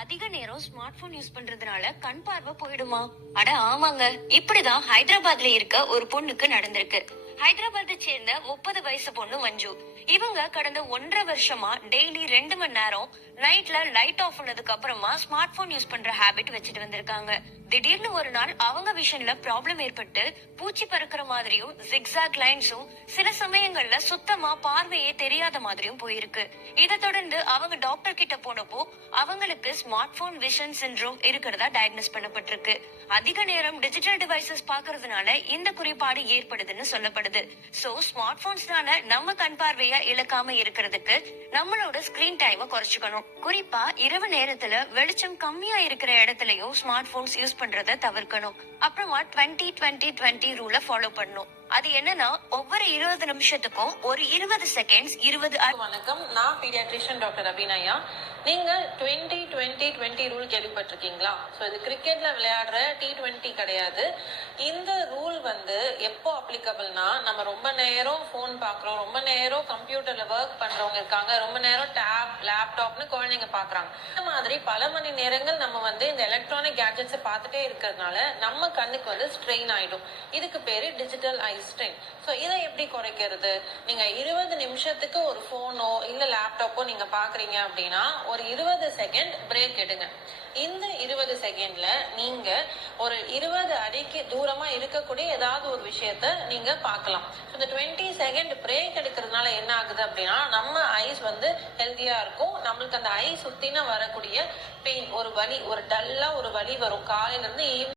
அதிக நேரம் smart phone use பண்றதுனால கண் பார்வை போயிடுமா? அட ஆமாங்க, இப்படிதான் ஹைதராபாத்ல இருக்க ஒரு பொண்ணுக்கு நடந்திருக்கு. ஹைதராபாத்தை சேர்ந்த 30 வயசு பொண்ணு மஞ்சு. இவங்க கடந்த 1.5 வருஷமா டெய்லி 2 மணி நேரம் நைட்ல லைட் ஆஃப் பண்ணதுக்கு அப்புறமா ஸ்மார்ட் போன் யூஸ் பண்ற ஹாபிட் வச்சுட்டு வந்திருக்காங்க. திடீர்னு ஒரு நாள் அவங்க விஷன்ல ப்ராப்ளம் ஏற்பட்டு பூச்சி பறக்கிற மாதிரியும் ஜிக்ஸாக் லைன்ஸும் சில சமயங்கள்ல சுத்தமா பார்வையே தெரியாத மாதிரியும் போயிருக்கு. இதை தொடர்ந்து அவங்க டாக்டர் கிட்ட போனப்போ அவங்களுக்கு ஸ்மார்ட் போன் விஷன் சிண்ட்ரோம் இருக்கிறதா டயக்னோஸ் பண்ணப்பட்டிருக்கு. அதிக நேரம் டிஜிட்டல் டிவைசஸ் பாக்குறதுனால இந்த குறைபாடு ஏற்படுதுன்னு சொல்லப்படுது. சோ ஸ்மார்ட் போன்ஸ்னால நம்ம கண் பார்வைய இழக்காம இருக்கிறதுக்கு நம்மளோட ஸ்கிரீன் டைமை குறைச்சுக்கணும். குறிப்பா இரவு நேரத்துல வெளிச்சம் கம்மியா இருக்கிற இடத்துலயும் ஸ்மார்ட் போன்ஸ் யூஸ் பண்றத தவிர்க்கணும். அப்புறமா 20-20-20 ரூல ஃபாலோ பண்ணணும். அது என்னன்னா ஒவ்வொரு 20 நிமிஷத்துக்கும் ஒரு 20 செகண்ட்ஸ் 20. வணக்கம், நான் பீடியாட்ரிஷியன் டாக்டர் அபிநயா. நீங்க 20-20-20 ரூல் கேள்விப்பட்டிருக்கீங்களா? ஸோ இது கிரிக்கெட்ல விளையாடுற T20 கிடையாது. இந்த ரூல் எப்போ அப்ளிகபிள்னா, நம்ம ரொம்ப நேரம் போன் பாக்குறோம், ரொம்ப நேரம் கம்ப்யூட்டர்ல ஒர்க் பண்றவங்க இருக்காங்க, ரொம்ப நேரம் டேப் லேப்டாப்னு குழந்தைங்க பாக்குறாங்க. இந்த மாதிரி பல மணி நேரங்கள் நம்ம இந்த எலக்ட்ரானிக் கேட்ஜெட்ஸை பார்த்துட்டே இருக்கிறதுனால நம்ம கண்ணுக்கு ஸ்ட்ரெயின் ஆயிடும். இதுக்கு பேரு டிஜிட்டல் ஐ ஸ்ட்ரெயின். ஸோ இதை எப்படி குறைக்கிறது? நீங்க 20 நிமிஷத்துக்கு ஒரு போனோ இல்ல லேப்டாப்போ நீங்க பாக்குறீங்க அப்படின்னா ஒரு 20 செகண்ட் பிரேக் எடுங்க. இந்த 20 செகண்ட்ல நீங்க ஒரு 20 அடிக்கு தூரமா இருக்கக்கூடிய ஏதாவது ஒரு விஷயத்த நீங்க பார்க்கலாம். இந்த 20 செகண்ட் பிரேக் எடுக்கிறதுனால என்ன ஆகுது அப்படின்னா, நம்ம ஐஸ் ஹெல்தியா இருக்கும். நம்மளுக்கு அந்த ஐ சுத்தின வரக்கூடிய பெயின், ஒரு வலி, ஒரு டல்லா ஒரு வலி வரும் காலையில இருந்து ஈவினிங்